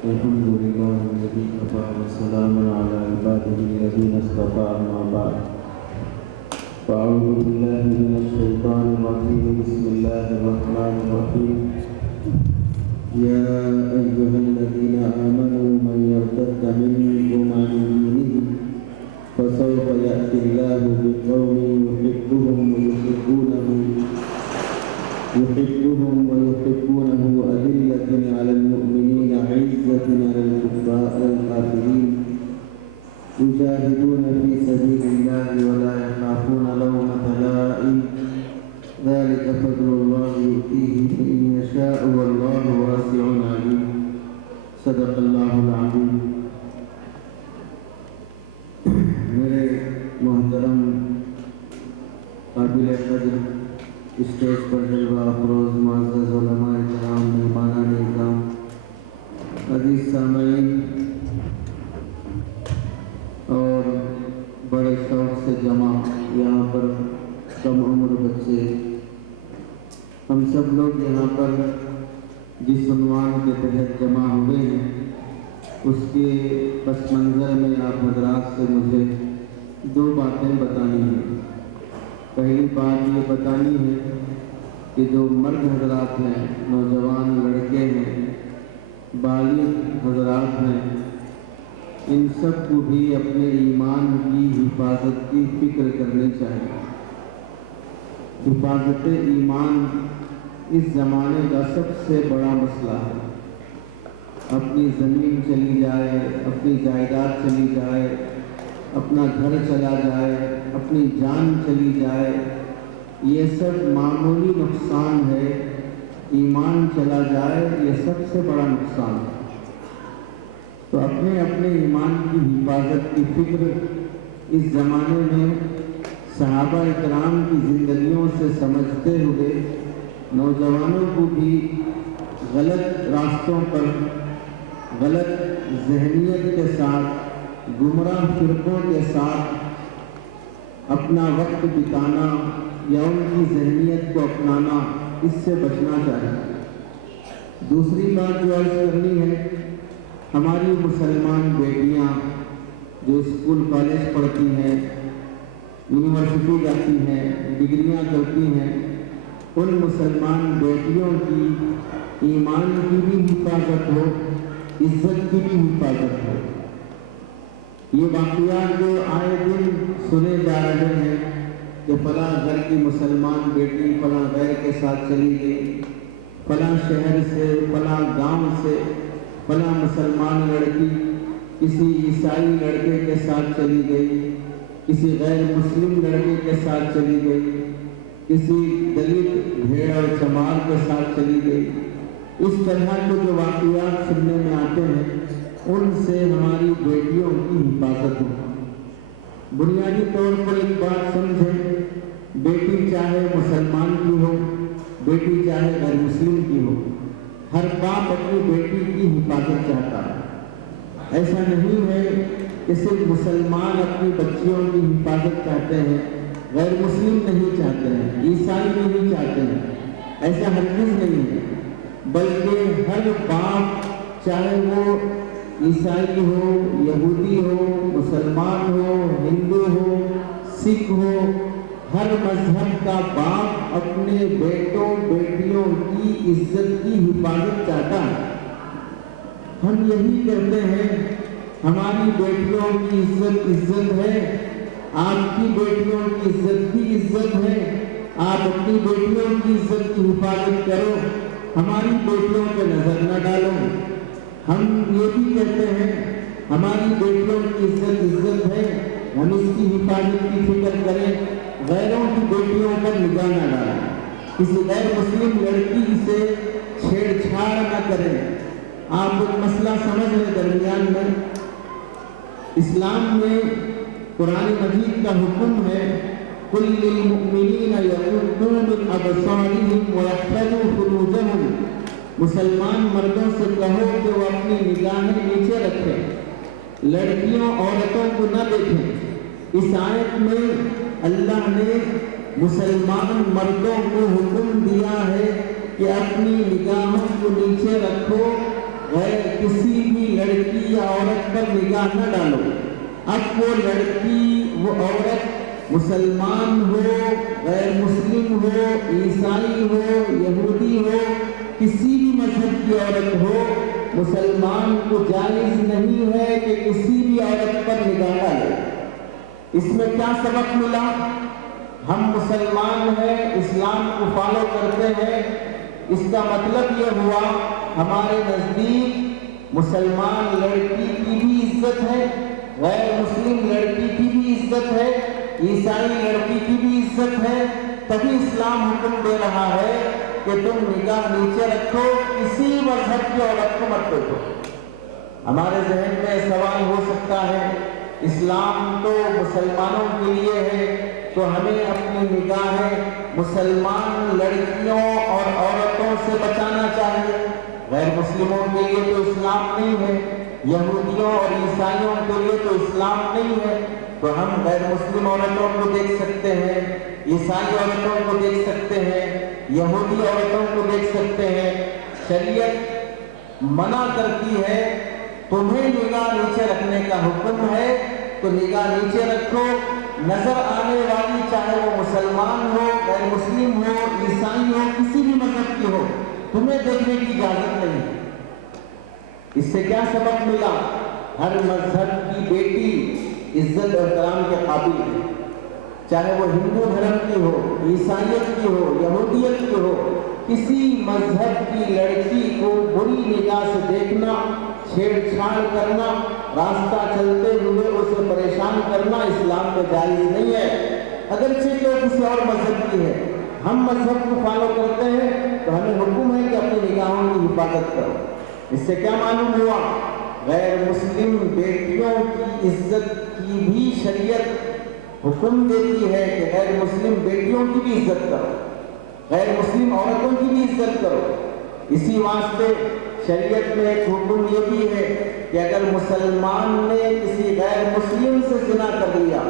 الحمد لله الذي كفى والسلام على عباده الذين اصطفى أما بعد فأعوذ بالله من الشيطان الرجيم بسم الله الرحمن الرحيم يا أيها الذين آمنوا من يرتد منكم عن دينه فسوف يأتي الله بقوم يحبهم ويحبونه أذلة على المؤمنين عزة على الكافرين يجاهدون في سبيل الله ولا يخافون لومة لائم ذلك فضل الله يؤتيه من يشاء والله واسع عليم صدق اللہ العظیم۔ میرے محترم قابل قدر اسٹیج پر جلوہ افروز معزز علماء کرام، مہمانان اکرام، عزیز سامعین اور بڑے شوق سے جمع یہاں پر کم عمر بچے، ہم سب لوگ یہاں پر جس عنوان کے تحت جمع ہوئے ہیں اس کے پس منظر میں آپ حضرات سے مجھے دو باتیں بتانی ہیں۔ پہلی بات یہ بتانی ہے کہ جو مرد حضرات ہیں، نوجوان لڑکے ہیں، بالغ حضرات ہیں، ان سب کو بھی اپنے ایمان کی حفاظت کی فکر کرنی چاہیے۔ حفاظت ایمان اس زمانے کا سب سے بڑا مسئلہ ہے۔ اپنی زمین چلی جائے، اپنی جائیداد چلی جائے، اپنا گھر چلا جائے، اپنی جان چلی جائے، یہ سب معمولی نقصان ہے۔ ایمان چلا جائے یہ سب سے بڑا نقصان ہے۔ تو اپنے ایمان کی حفاظت کی فکر اس زمانے میں صحابہ اکرام کی زندگیوں سے سمجھتے ہوئے نوجوانوں کو بھی غلط راستوں پر، غلط ذہنیت کے ساتھ، گمراہ فرقوں کے ساتھ اپنا وقت بتانا یا ان کی ذہنیت کو اپنانا، اس سے بچنا چاہیے۔ دوسری بات جو عرض کرنی ہے، ہماری مسلمان بیٹیاں جو اسکول کالج پڑھتی ہیں، یونیورسٹی جاتی ہیں، ڈگریاں کرتی ہیں، ان مسلمان بیٹیوں کی ایمان کی بھی حفاظت ہو، عزت کی بھی حفاظت ہو۔ یہ واقعات جو آئے دن سنے جا رہے ہیں کہ فلاں گھر کی مسلمان بیٹی فلاں غیر کے ساتھ چلی گئی، فلاں شہر سے، فلاں گاؤں سے فلاں مسلمان لڑکی کسی عیسائی لڑکے کے ساتھ چلی گئی، کسی غیر مسلم لڑکے کے ساتھ چلی گئی، کسی دلت بھیڑ اور چمار کے ساتھ چلی گئی۔ اس طرح کے جو واقعات سننے میں آتے ہیں، ان سے ہماری بیٹیوں کی حفاظت ہو۔ بنیادی طور پر ایک بات سمجھیں، بیٹی چاہے مسلمان کی ہو، بیٹی چاہے غیر مسلم کی ہو، ہر باپ اپنی بیٹی کی حفاظت چاہتا ہے۔ ایسا نہیں ہے کہ صرف مسلمان اپنی بچیوں کی حفاظت چاہتے ہیں، غیر مسلم نہیں چاہتے ہیں، عیسائی نہیں چاہتے ہیں، ایسا ہرگز نہیں ہے، بلکہ ہر باپ چاہے وہ عیسائی ہو، یہودی ہو، مسلمان ہو، ہندو ہو، سکھ ہو، ہر مذہب کا باپ اپنے بیٹوں بیٹیوں کی عزت کی حفاظت چاہتا ہے۔ ہم یہی کہتے ہیں ہماری بیٹیوں کی عزت ہے، آپ کی بیٹیوں کی عزت بھی عزت ہے، آپ اپنی بیٹیوں کی عزت کی حفاظت کرو، ہماری بیٹیوں پہ نظر نہ ڈالو۔ ہم یہ بھی کہتے ہیں ہماری بیٹیوں کی عزت ہے، ہم اس کی حفاظت کی فکر کریں، غیروں کی بیٹیوں پر نگاہ نہ ڈالیں، کسی غیر مسلم لڑکی سے چھیڑ چھاڑ نہ کریں۔ آپ ایک مسئلہ سمجھ لیں، درمیان میں اسلام میں قرآن مجید کا حکم ہے قُلْ لِلْمُؤْمِنِينَ يَغُضُّوا مِنْ أَبْصَارِهِمْ وَيَحْفَظُوا فُرُوجَهُمْ، مسلمان مردوں سے کہو کہ وہ اپنی نگاہیں نیچے رکھیں، لڑکیوں عورتوں کو نہ دیکھیں۔ اس آیت میں اللہ نے مسلمان مردوں کو حکم دیا ہے کہ اپنی نگاہوں کو نیچے رکھو، غیر کسی بھی عورت پر نگاہ نہ ڈالو. اب وہ لڑکی وہ عورت مسلمان ہو, غیر مسلم ہو, عیسائی ہو, یہودی ہو, کسی بھی مذہب کی عورت ہو, مسلمان کو جائز نہیں ہے کہ کسی بھی عورت پر نگاہ ڈالے. اس میں کیا سبق ملا؟ ہم مسلمان ہیں, اسلام کو فالو کرتے ہیں. اس کا مطلب یہ ہوا ہمارے نزدیک مسلمان لڑکی کی بھی عزت ہے, غیر مسلم لڑکی کی بھی عزت ہے, عیسائی لڑکی کی بھی عزت ہے. تبھی اسلام حکم دے رہا ہے کہ تم نگاہ نیچے رکھو, کسی مذہب کی عورت کو مت دیکھو. ہمارے ذہن میں سوال ہو سکتا ہے اسلام تو مسلمانوں کے لیے ہے, تو ہمیں اپنی نگاہیں مسلمان لڑکیوں اور عورتوں سے بچانا چاہیے. غیر مسلموں کے لیے تو اسلام نہیں ہے, یہودیوں اور عیسائیوں کے لیے تو اسلام نہیں ہے, تو ہم غیر مسلم عورتوں کو دیکھ سکتے ہیں, عیسائی عورتوں کو دیکھ سکتے ہیں, یہودی عورتوں کو دیکھ سکتے ہیں. شریعت منع کرتی ہے, تمہیں نگاہ نیچے رکھنے کا حکم ہے تو نگاہ نیچے رکھو. نظر آنے والی چاہے وہ مسلمان ہو, غیر مسلم ہو, عیسائی ہو, کسی بھی مذہب کی ہو, تمہیں دیکھنے کی اجازت نہیں. اس سے کیا سبق ملا؟ ہر مذہب کی بیٹی عزت اور احترام کے قابل ہے, چاہے وہ ہندو دھرم کی ہو, عیسائیت کی ہو, یہودیت کی ہو. کسی مذہب کی لڑکی کو بری نگاہ سے دیکھنا, چھیڑ چھاڑ کرنا, راستہ چلتے ہوئے اسے پریشان کرنا اسلام میں جائز نہیں ہے. اگرچہ وہ کسی اور مذہب کی ہے, ہم مذہب کو فالو کرتے ہیں تو ہمیں حکم ہے کہ اپنی نگاہوں کی حفاظت کرو. اس سے کیا معلوم ہوا؟ غیر مسلم بیٹیوں کی عزت کی بھی شریعت حکم دیتی ہے کہ غیر مسلم بیٹیوں کی بھی عزت کرو, غیر مسلم عورتوں کی بھی عزت کرو. اسی واسطے شریعت میں ایک حکم یہ بھی ہے کہ اگر مسلمان نے کسی غیر مسلم سے زنا کر لیا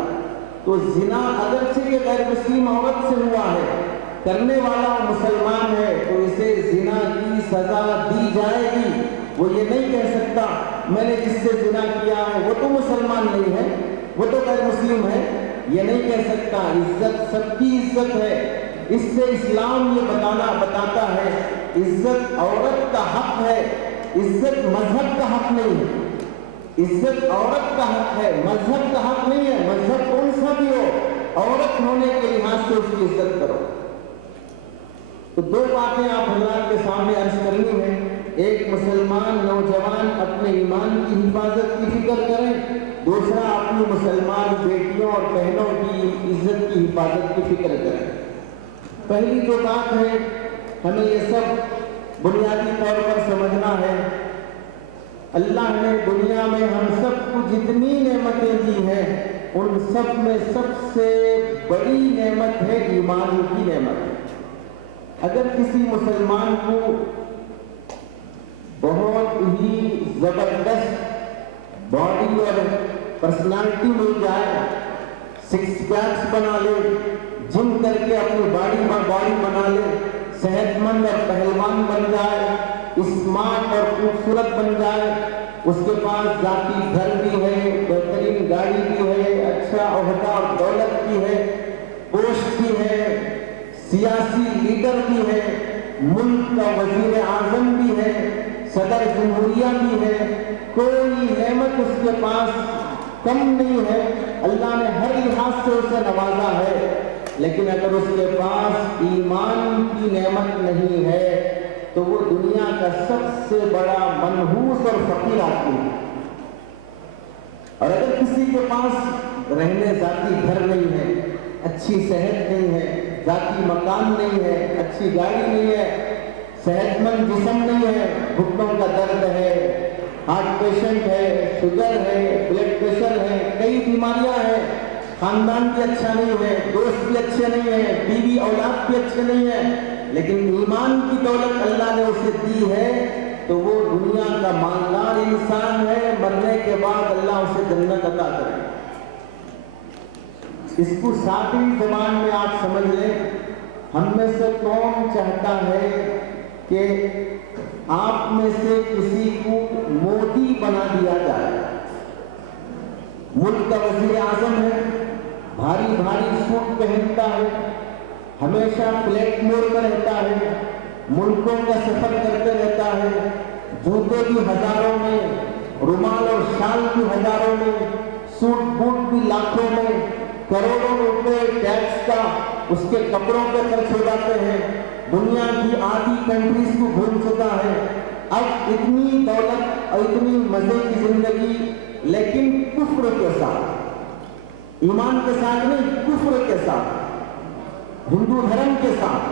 تو زنا اگرچہ یہ غیر مسلم عورت سے ہوا ہے, کرنے والا مسلمان ہے, تو اسے زنا کی سزا دی جائے گی. وہ یہ نہیں کہہ سکتا میں نے جس سے زنا کیا ہے وہ تو مسلمان نہیں ہے, وہ تو غیر مسلم ہے, یہ نہیں کہہ سکتا. عزت سب کی عزت ہے. اس سے اسلام یہ بتاتا ہے عزت عورت کا حق ہے, عزت مذہب کا حق نہیں ہے. عزت عورت کا حق ہے, مذہب کا حق نہیں ہے. مذہب کون سا بھی ہو, عورت ہونے کے لحاظ سے اس کی عزت کرو. تو دو باتیں آپ حضرات کے سامنے عرض کرنی ہے. ایک, مسلمان نوجوان اپنے ایمان کی حفاظت کی فکر کریں. دوسرا, اپنی مسلمان بیٹیوں اور بہنوں کی عزت کی حفاظت کی فکر کریں. پہلی جو بات ہے, ہمیں یہ سب بنیادی طور پر سمجھنا ہے اللہ نے دنیا میں ہم سب کو جتنی نعمتیں دی ہیں ان سب میں سب سے بڑی نعمت ہے ایمان کی نعمت. اگر کسی مسلمان کو بہت ہی زبردست باڈی اور پرسنالٹی مل جائے, سکس پیکس بنا لے, جم کر کے اپنی باڈی بنا لے, صحت مند اور پہلوان بن جائے, اسمارٹ اور خوبصورت بن جائے, اس کے پاس ذاتی گھر بھی ہے, بہترین گاڑی بھی ہے, اچھا عہدہ اور دولت بھی ہے, پوسٹ بھی ہے, سیاسی لیڈر بھی ہے, ملک کا وزیر اعظم بھی ہے, صدر جمہوریہ بھی ہے, کوئی نعمت اس کے پاس کم نہیں ہے. اللہ نے ہر لحاظ سے اسے نوازا ہے. لیکن اگر اس کے پاس ایمان کی نعمت نہیں ہے تو وہ دنیا کا سب سے بڑا منحوس اور فقیر آدمی ہے. اور اگر کسی کے پاس رہنے ذاتی گھر نہیں ہے, اچھی صحت نہیں ہے, ذاتی مکان نہیں ہے, اچھی گاڑی نہیں ہے, صحت مند جسم نہیں ہے, گھٹنوں کا درد ہے, ہارٹ پیشنٹ ہے, شوگر ہے, بلڈ پریشر ہے, کئی بیماریاں ہیں, خاندان بھی اچھا نہیں ہے, دوست بھی اچھے نہیں ہیں, بیوی اولاد بھی اچھے نہیں ہیں, لیکن ایمان کی دولت اللہ نے اسے دی ہے تو وہ دنیا کا مالدار انسان ہے. مرنے کے بعد اللہ اسے جنت عطا کرے. اس کو سادی زبان میں آپ سمجھ لیں, ہم میں سے کون چاہتا ہے کہ آپ میں سے کسی کو مودی بنا دیا جائے؟ ملک کا وزیر اعظم ہے، بھاری بھاری سوٹ پہنتا ہے، ہمیشہ پلیٹ موڑ میں رہتا ہے، ملکوں کا سفر کرتے رہتا ہے، جوتے بھی ہزاروں میں، رومال اور شال بھی ہزاروں میں، سوٹ بوٹ بھی لاکھوں میں، کروڑوں روپے ٹیکس کا اس کے کپڑوں پہ خرچ ہو جاتے ہیں، دنیا کی آدھی کنٹریز کو گھوم چکا ہے، اب اتنی دولت اور اتنی مزے کی زندگی، لیکن کفر کے ساتھ، ایمان کے ساتھ نہیں، کفر کے ساتھ، ہندو دھرم کے ساتھ۔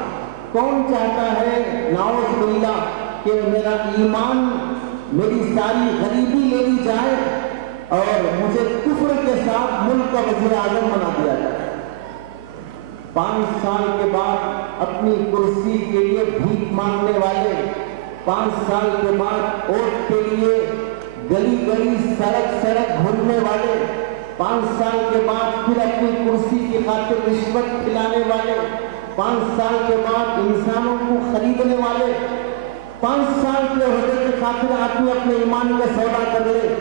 کون چاہتا ہے نعوذ باللہ کہ میرا ایمان، میری ساری غریبی لے لی جائے اور مجھے کفر کے ساتھ ملک کا وزیر اعظم بنا دیا جائے؟ 5 سال کے بعد اپنی کرسی کے لیے بھیک مانگنے والے، 5 سال کے بعد ووٹ کے لیے گلی گلی سڑک سڑک گھومنے والے، 5 سال کے بعد پھر اپنی کرسی کی خاطر رشوت کھلانے والے، 5 سال کے بعد انسانوں کو خریدنے والے، 5 سال کے عہدے کی خاطر آدمی اپنے ایمان کا سودا کر لے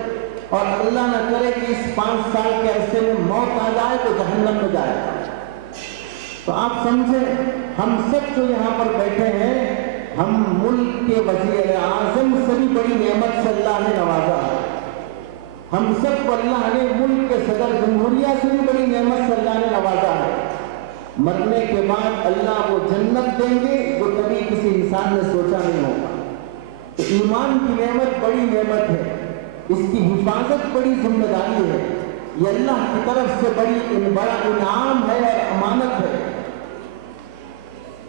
اور اللہ نہ کرے کہ اس 5 سال کے عرصے میں موت آ جائے تو جہنم میں جائے۔ تو آپ سمجھیں، ہم سب جو یہاں پر بیٹھے ہیں، ہم ملک کے وزیر اعظم سے بھی بڑی نعمت سے اللہ نے نوازا ہے، ہم سب کو اللہ نے ملک کے صدر جمہوریہ سے بھی بڑی نعمت سے اللہ نے نوازا ہے۔ مرنے کے بعد اللہ وہ جنت دیں گے جو کبھی کسی انسان نے سوچا نہیں ہوگا۔ تو ایمان کی نعمت بڑی نعمت ہے، اس کی حفاظت بڑی ذمہ داری ہے، یہ اللہ کی طرف سے بڑا انعام ہے اور امانت ہے۔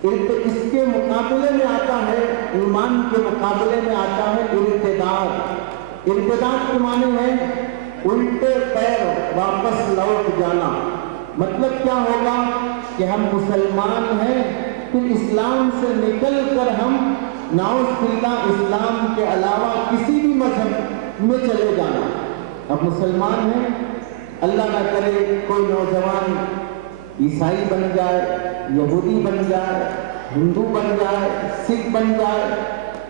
اس کے مقابلے میں آتا ہے، ایمان کے مقابلے میں آتا ہے ارتداد۔ ارتداد کے معنی ہے الٹے پیر واپس لوٹ جانا۔ مطلب کیا ہوگا کہ ہم مسلمان ہیں، پھر اسلام سے نکل کر ہم نعوذ باللہ اسلام کے علاوہ کسی بھی مذہب میں چلے جانا۔ اب مسلمان ہیں، اللہ نہ کرے کوئی نوجوان عیسائی بن جائے، یہودی بن جائے، ہندو بن جائے، سکھ بن جائے،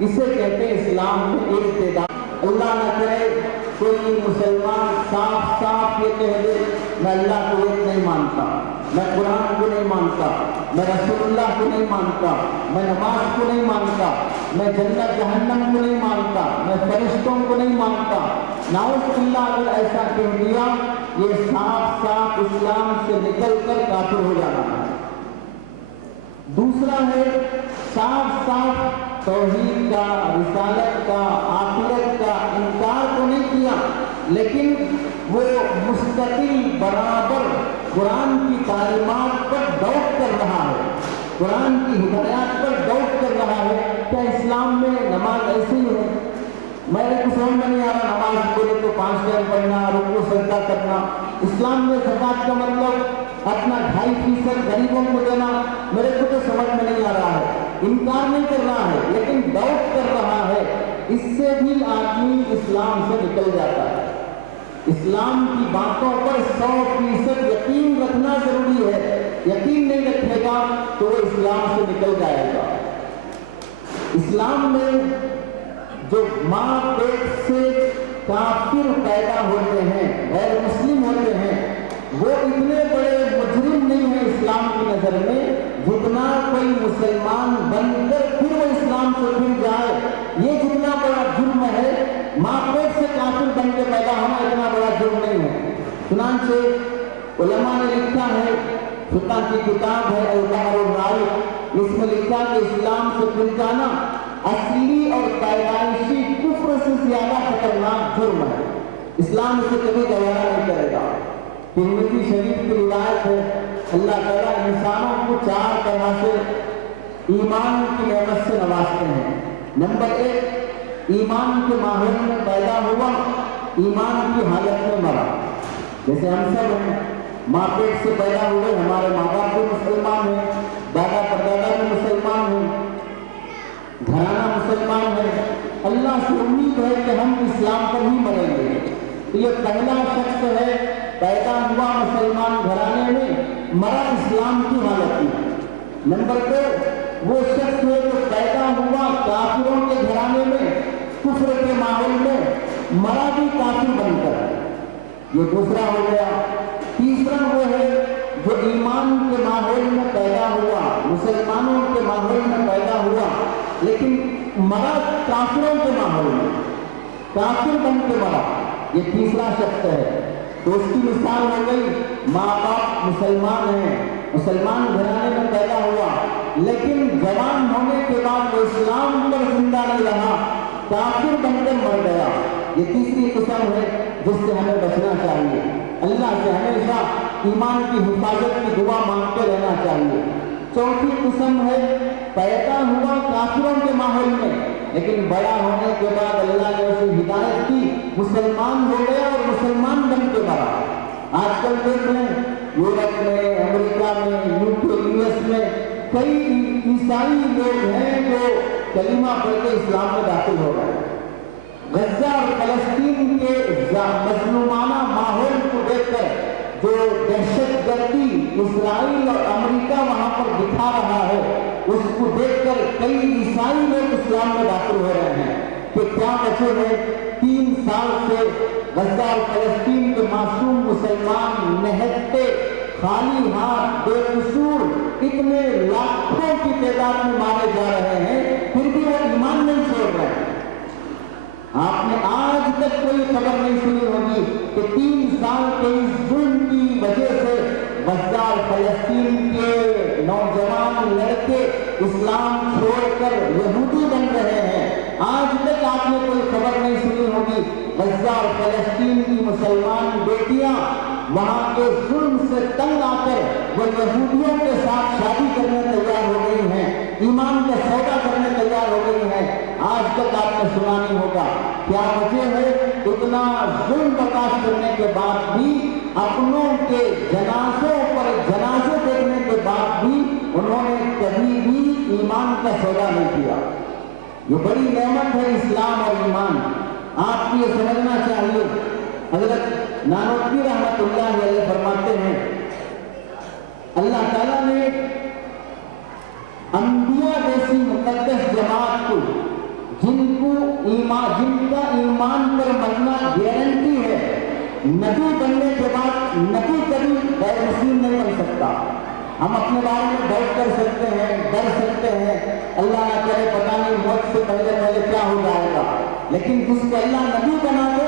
اسے کہتے ہیں اسلام میں ارتداد۔ اللہ نہ کرے کوئی مسلمان صاف صاف یہ کہہ دے میں اللہ کو ایک نہیں مانتا، میں قرآن کو نہیں مانتا، میں رسول اللہ کو نہیں مانتا، میں نماز کو نہیں مانتا، میں جنت جہنم کو نہیں مانتا، میں فرشتوں کو نہیں مانتا۔ نعوذ باللہ اگر ایسا کہہ دیا، یہ صاف صاف اسلام سے نکل کر کافر ہو جانا ہے۔ دوسرا ہے صاف صاف توحید کا، رسالت کا، آخرت کا انکار تو نہیں کیا، لیکن وہ مستقل برابر قرآن کی تعلیمات پر ڈاؤٹ کر رہا ہے، قرآن کی ہدایات پر ڈاؤٹ کر رہا ہے۔ کیا اسلام میں نماز ایسی ہے؟ میرے کو سمجھ میں نہیں آ رہا، نماز بولے تو 5 ٹائم پڑھنا، رکوع سجدہ کرنا۔ اسلام میں زکوٰۃ کا مطلب اپنا 2.5% غریبوں کو دینا، میرے کو تو سمجھ میں نہیں آ رہا ہے۔ انکار نہیں کر رہا ہے لیکن ڈاؤٹ کر رہا ہے، اس سے بھی آدمی اسلام سے نکل جاتا ہے۔ اسلام کی باتوں پر 100% یقین رکھنا ضروری ہے، یقین نہیں رکھے گا تو وہ اسلام سے نکل جائے گا۔ اسلام میں جو ماں پیٹ سے کافر پیدا ہوتے ہیں، غیر مسلم ہوتے ہیں، وہ اتنے بڑے مجرم نہیں ہیں اسلام کی نظر میں جتنا کوئی مسلمان بن کر پھر وہ اسلام سے پھر جائے۔ یہ جتنا بڑا جرم ہے، ماں پیٹ سے کافر بن کے پیدا ہونا اتنا بڑا جرم نہیں ہے۔ چنانچہ علماء نے لکھا ہے، فقہ کی کتاب ہے البحر الرائق، اس میں لکھا کہ اسلام سے پھر جانا اصلی اور پیدائشی کفر سے زیادہ خطرناک جرم ہے، اسلام اسے کبھی گوارا نہیں کرے گا۔ ترمذی شریف کی روایت ہے، اللہ تعالیٰ انسانوں کو 4 طرح سے ایمان کی نعمت سے نوازتے ہیں۔ نمبر 1، ایمان کے ماحول میں پیدا ہوا، ایمان کی حالت میں مرا۔ جیسے ہم سب ہیں، ماں پیٹ سے پیدا ہوئے، ہمارے ماں باپ بھی مسلمان ہیں، دادا پردادا بھی مسلمان ہیں، گھرانہ مسلمان ہے، اللہ سے امید ہے کہ ہم اسلام پر ہی مریں گے۔ تو یہ پہلا شخص ہے، پیدا ہوا مسلمان گھرانے میں، مرا اسلام کی حالت میں۔ نمبر 2، وہ شخص ہے جو پیدا ہوا کافروں کے گھرانے میں، کفر کے ماحول میں، مرا بھی کافر بن کر۔ یہ دوسرا ہو گیا۔ تیسرا وہ ہے جو ایمان کے ماحول میں پیدا ہوا، مسلمانوں کے ماحول میں پیدا ہوا، لیکن مرا کافروں کے ماحول میں، کافر بن کے مرا، یہ تیسرا شخص ہے۔ تو اس کی مثال ہو گئی ماں باپ مسلمان ہیں، مسلمان گھرانے میں پیدا ہوا، لیکن جوان ہونے کے بعد وہ اسلام پر زندہ نہیں رہا، کافر بن کر مر گیا۔ یہ تیسری قسم ہے جس سے ہمیں بچنا چاہیے۔ اللہ سے ہمیشہ ایمان کی حفاظت کی دعا مانگتے رہنا چاہیے۔ چوتھی قسم ہے پیدا ہوا کافروں کے ماحول میں، لیکن بڑا ہونے کے بعد اللہ نے اسے ہدایت دی، مسلمان ہو گیا اور مسلمان بن کے مرا۔ آج کل دیکھ رہے ہیں یورپ میں، امریکہ میں، یو ایس میں کئی عیسائی لوگ ہیں جو کلمہ پڑھ کے اسلام میں داخل ہو گئے۔ غزہ اور فلسطین کے مظلومانہ ماحول کو دیکھ کر جو دہشت گردی اسرائیل اور امریکہ وہاں پر دکھا رہا ہے، اس کو دیکھ کر کئی عیسائی لوگ اسلام میں داخل ہو رہے ہیں کہ کیا بچے ہیں 3 سال سے غزہ اور فلسطین کے معصوم مسلمان نہتے خالی ہاتھ بے قصور اتنے لاکھوں کی تعداد میں مارے جا رہے ہیں، پھر بھی وہ ایمان نہیں چھوڑ رہے ہیں۔ آپ نے آج تک کوئی خبر نہیں سنی ہوگی کہ 3 سال کے اس ظلم کی وجہ سے غزہ اور فلسطین کے نوجوان لڑکے اسلام چھوڑ کر یہودی بن رہے ہیں۔ آج تک آپ نے کوئی خبر نہیں سنی ہوگی غزہ اور فلسطین کی مسلمان بیٹیاں وہاں کے ظلم سے تنگ آ کر وہ یہودیوں کے ساتھ شادی کرنے تیار ہو گئی ہیں، ایمان کا سودا کرنے تیار ہو گئی ہیں۔ آج تک آپ نے سنا نہیں ہوگا۔ کیا وجہ ہے؟ اتنا ظلم برداشت کرنے کے بعد بھی، اپنوں کے جنازوں پر جنازے دیکھنے کے بعد بھی انہوں نے کبھی بھی ایمان کا سودا نہیں کیا۔ یہ بڑی نعمت ہے اسلام اور ایمان، آپ کو یہ سمجھنا چاہیے۔ حضرت نانوتوی رحمۃ اللہ علیہ فرماتے ہیں اللہ تعالیٰ نے انبیاء جیسی مقدس جماعت کو جن کا ایمان پر مرنا گارنٹی ہے، نبی بننے کے بعد نبی کبھی غیر مسلم نہیں بن سکتا۔ ہم اپنے بارے میں بیٹھ کر سکتے ہیں، ڈر سکتے ہیں، اللہ نہ کرے پتہ نہیں موت سے پہلے کیا ہو جائے گا، لیکن جس کو اللہ نبی بنا دے،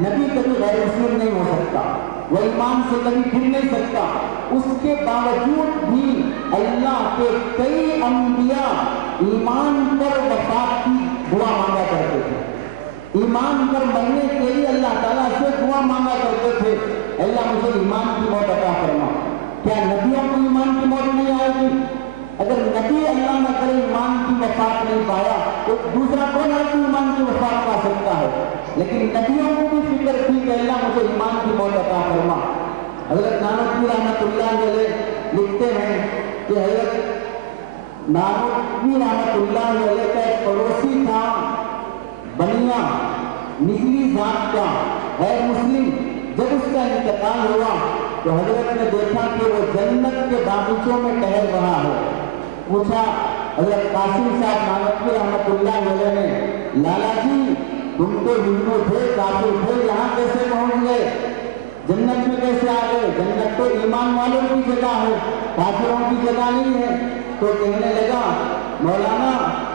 نبی کبھی غیر مسلم نہیں ہو سکتا، وہ ایمان سے کبھی پھر نہیں سکتا۔ اس کے باوجود بھی اللہ کے کئی انبیاء ایمان پر وفات کی دعا مانگا کرتے تھے، ایمان پر مرنے کے لیے اللہ تعالیٰ سے دعا مانگا کرتے تھے، اللہ مجھے ایمان کی موت عطا فرما۔ کیا نبیوں کو ایمان کی موت نہیں آئے گی؟ اگر نبی اللہ نہ کرے ایمان کی وفات نہیں پایا تو دوسرا کون ہے کہ ایمان کی وفات پا سکتا ہے؟ لیکن نبیوں کو بھی فکر تھی کہ اللہ مجھے ایمان کی موت عطا فرما۔ حضرت نانوتوی رحمۃ اللہ علیہ لکھتے ہیں کہ حضرت نانوتوی رحمۃ اللہ علیہ کا ایک پڑوسی تھا، بنیا نچلی ذات کا غیر مسلم۔ جب اس کا انتقال ہوا تو حضرت نے دیکھا کہ وہ جنت کے باغیچوں میں ٹہل رہا ہے۔ پوچھا حضرت قاسم صاحب نانوتوی رحمۃ اللہ علیہ نے، لالا جی تم تو ہندو تھے، کافر تھے، یہاں کیسے پہنچ گئے؟ جنت میں کیسے آ گئے؟ جنت تو ایمان والوں کی جگہ ہے، کافروں کی جگہ نہیں ہے۔ تو کہنے لگا مولانا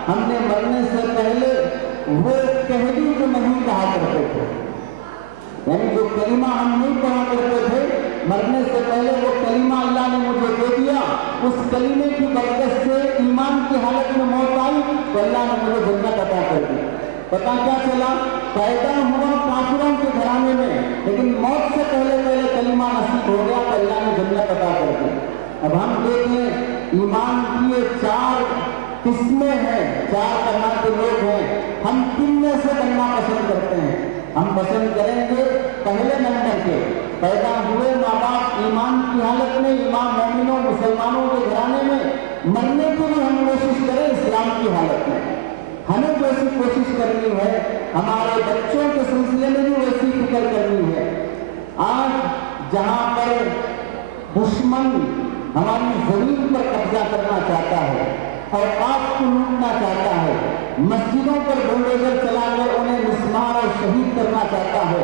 ہم نے مرنے سے پہلے وہ کہدی جو نہیں کہا کرتے تھے، یعنی جو کلمہ ہم نہیں پڑھا کرتے تھے، مرنے سے پہلے وہ کلمہ اللہ نے مجھے دے دیا، اس کلمے کی برکت سے ایمان کی حالت میں موت آئی تو اللہ نے مجھے جنت عطا کر دی۔ پتہ کیا چلا؟ پیدا ہوا کافروں کے گھرانے میں، لیکن موت سے پہلے کلمہ نصیب ہو گیا تو اللہ نے جنت عطا کر دی۔ اب ہم دیکھیں ایمان کی یہ 4 قسمیں ہیں، 4 طرح کے لوگ ہیں، ہم کن میں سے بننا پسند کرتے ہیں؟ ہم پسند کریں گے پہلے نمبر کے پیدا ہوئے ماں باپ ایمان کی حالت میں، ایمان مومنوں مسلمانوں کے گھرانے میں مرنے کی بھی ہم کوشش کریں اسلام کی حالت میں۔ ہمیں ویسی کوشش کرنی ہے، ہمارے بچوں کے سلسلے میں بھی ویسی فکر کرنی ہے۔ آج جہاں پر دشمن ہماری زمین پر قبضہ کرنا چاہتا ہے اور آپ کو لوٹنا چاہتا ہے، مسجدوں پر بلڈوزر چلا کر انہیں مسمار اور شہید کرنا چاہتا ہے،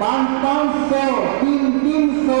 500-500, 300-300,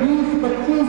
20, 25,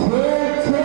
6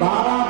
12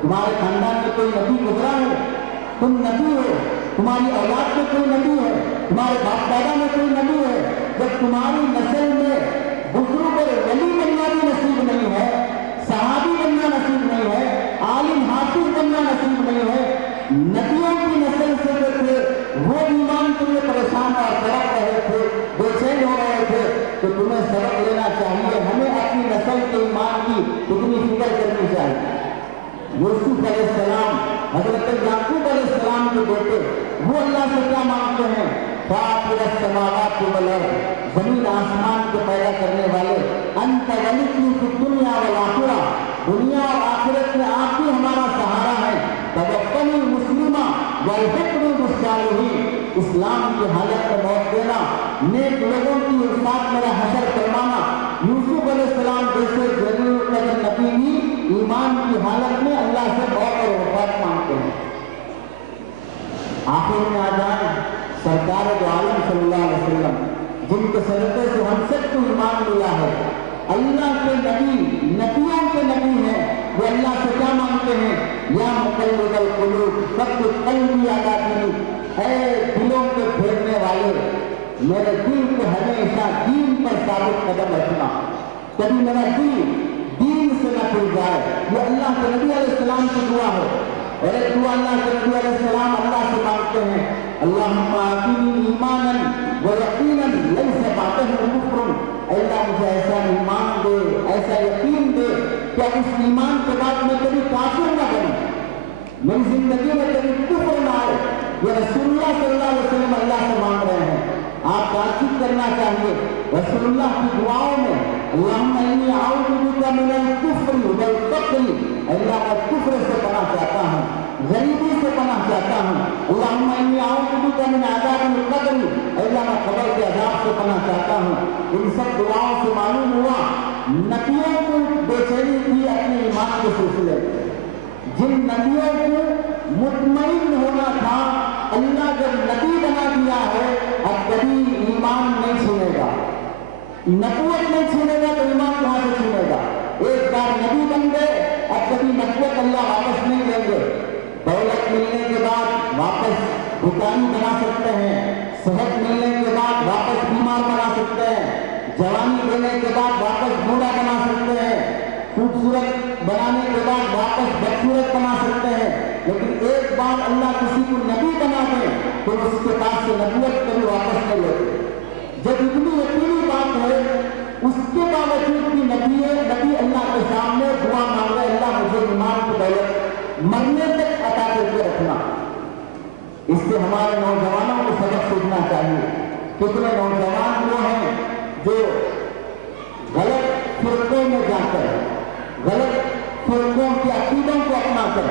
تمہارے خاندان میں کوئی نبی گزرا ہے، تم نبی ہو، تمہاری اولاد میں کوئی نبی ہے، تمہارے باپ دادا میں کوئی نبی ہے، جب تمہاری نسل میں بزرگ اور ولی بننا بھی نصیب نہیں ہے، صحابی بننا نصیب نہیں ہے، عالم حافظ بننا نصیب نہیں ہے، نبیوں کی نسل سے جو تھے وہ ایمان کے لیے پریشان اور تڑپ رہے تھے، بے چین ہو رہے تھے، تو تمہیں سبق لینا چاہیے، ہمیں اپنی نسل کے ایمان کی اتنی فکر کرنی چاہیے۔ یوسف علیہ السلام، حضرت یعقوب علیہ السلام کے بیٹے، وہ اللہ سے کیا مانگتے ہیں؟ فاطر السماوات والارض، زمین آسمان کو پیدا کرنے والے، انت ولی فی الدنیا والآخرہ، دنیا اور آخرت میں آپ ہی ہمارا سہارا ہے، توفنی مسلمہ والحقنی بالصالحین، اسلام کی حالت میں موت دینا، نیک لوگوں کی ساتھ میرا حشر کروانا۔ یوسف علیہ السلام جیسے جلیل القدر نبی بھی ایمان کی حالت میں اللہ سے موت اور وفات مانگتے ہیں۔ آخر میں آ جائیں سرکار دو عالم صلی اللہ علیہ وسلم، جن کے صدقے سے ہم سب کو ایمان ملا ہے، اللہ کے نبی، نبیوں کے نبی ہیں، وہ اللہ سے کیا مانگتے ہیں؟ یا مقلب القلوب ثبت قلبی علی دینک، اے دلوں کے پھیرنے والے، میرے دل کو ہمیشہ دین پر ثابت قدم رکھنا، کبھی میرا دل دین سے نہ پھر جائے۔ یہ اللہ کے نبی علیہ السلام کی دعا ہے، اور ایک دعا اللہ کے نبی علیہ السلام اللہ سے مانگتے ہیں، اللہم آتنی ایمانا و یقینا لیس بعدہ کفر، اللہ مجھے ایسا ایمان دے، ایسا یقین دے کہ اس ایمان کے بعد میں کبھی کافر نہ بنوں، میری زندگی میں کبھی کفر نہ آئے۔ یہ رسول اللہ صلی اللہ علیہ وسلم اللہ سے مانگ رہے ہیں، آپ بات چیت کرنا چاہیے رسول اللہ کی دعاؤں میں، اللہم انی اعوذ بک من الکفر والفقر، اللہ میں کفر سے پناہ چاہتا ہوں، غریبی سے پناہ چاہتا ہوں، اللہم انی اعوذ بک من عذاب القبر، اللہ میں قبر کے عذاب سے پناہ چاہتا ہوں۔ ان سب دعاؤں سے معلوم ہوا نبیوں کو بے چینی تھی اپنے ایمان کے سلسلے، جن نبیوں کو مطمئن ہونا تھا اللہ جب نبی بنا دیا ہے اب کبھی ایمان نہیں چھینے گا، نبوت نہیں چھینے گا تو ایمان کہاں سے چھینے گا؟ ایک بار نبی بن گئے اب کبھی نبوت اللہ واپس نہیں لیں گے۔ دولت ملنے کے بعد واپس دکانی بنا سکتے ہیں، صحت ملنے کے بعد واپس بیمار بنا سکتے ہیں، جوانی دینے کے بعد واپس بوڑھا بنا سکتے ہیں، خوبصورت بنانے کے بعد واپس بدصورت بنا سکتے ہیں، لیکن ایک بار اللہ کسی کو نبی بنا دے تو اس کے پاس سے نبوت کبھی واپس نہیں لیتے۔ جب اتنی یقینی بات ہے اس کے باوجود بھی نبی اللہ کے سامنے دعا مانگے، اللہ مجھے ایمان کی دولت مرنے تک عطا کر کے رکھنا۔ اس سے ہمارے نوجوانوں کو سبق سیکھنا چاہیے۔ کتنے نوجوان وہ ہیں جو غلط فرقوں میں جا کر، غلط فرقوں کے عقیدوں کو اپنا کر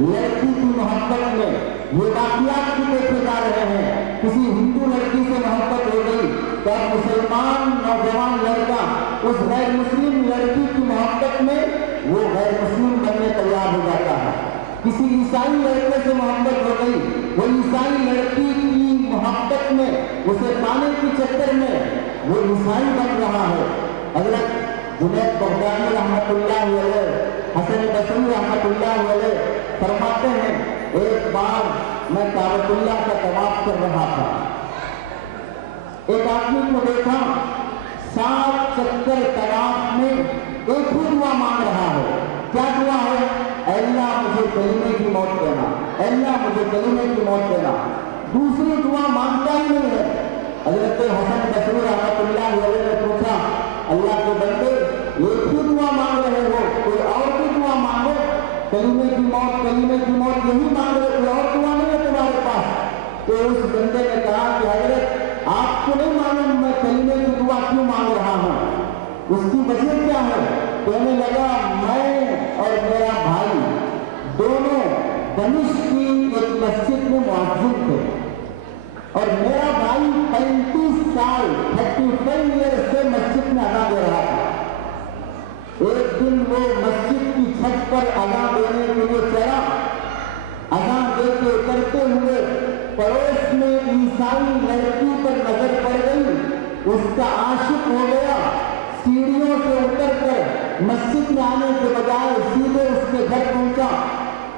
لڑکی کی محبت میں یہ واقعات بھی دیکھے جا رہے ہیں۔ کسی ہندو لڑکی سے محبت ہو گئی تو اب مسلمان نوجوان لڑکا اس غیر مسلم لڑکی کی محبت میں وہ غیر مسلم بننے تیار ہو جاتا ہے۔ کسی عیسائی لڑکے سے محبت ہو گئی، وہ عیسائی لڑکی کی محبت میں اسے پانے کی چکر میں وہ عیسائی بن رہا ہے۔ حضرت جنید بغدادی رحمۃ اللہ علیہ، حسن بصری رحمۃ اللہ علیہ فرماتے ہیں ایک بار میں کعبۃ اللہ کا طواف کر رہا تھا، ایک آدمی کو دیکھا 7 چکر طواف میں ایک ہی دعا مانگ رہا ہے۔ کیا دعا ہے؟ اے اللہ مجھے کلمے کی موت دینا، اے اللہ مجھے کلمے کی موت دینا، دوسری دعا مانگتا ہی نہیں ہے۔ حضرت حسن بصری رحمۃ اللہ علیہ نے پوچھا اللہ کے بندے ایک ہی دعا مانگ رہے ہو، کوئی اور بھی دعا مانگو، کلمے کی موت یہی مانگ رہے، کوئی اور دعا نہیں ہے تمہارے پاس؟ تو اس بندے نے کہا کہ حضرت آپ کو نہیں معلوم میں کلمے کی دعا کیوں مانگ رہا ہوں، اس کی وجہ کیا ہے؟ کہنے لگا میں اور میرا بھائی دونوں دمشق کی ایک مسجد میں مؤذن تھے، اور میرا بھائی 35 سال 35 ایئر سے مسجد میں اذان دے رہا تھا۔ ایک دن وہ مسجد کی چھت پر اذان دینے کے لیے چڑھا، اذان دے کے اترتے ہوئے پڑوس میں عیسائی لڑکی پر نظر پڑ گئی، اس کا عاشق ہو گیا، سیڑھیوں سے اتر کر مسجد میں آنے کے بجائے سیدھے اس کے گھر پہنچا،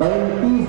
35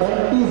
35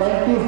35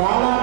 تعالیٰ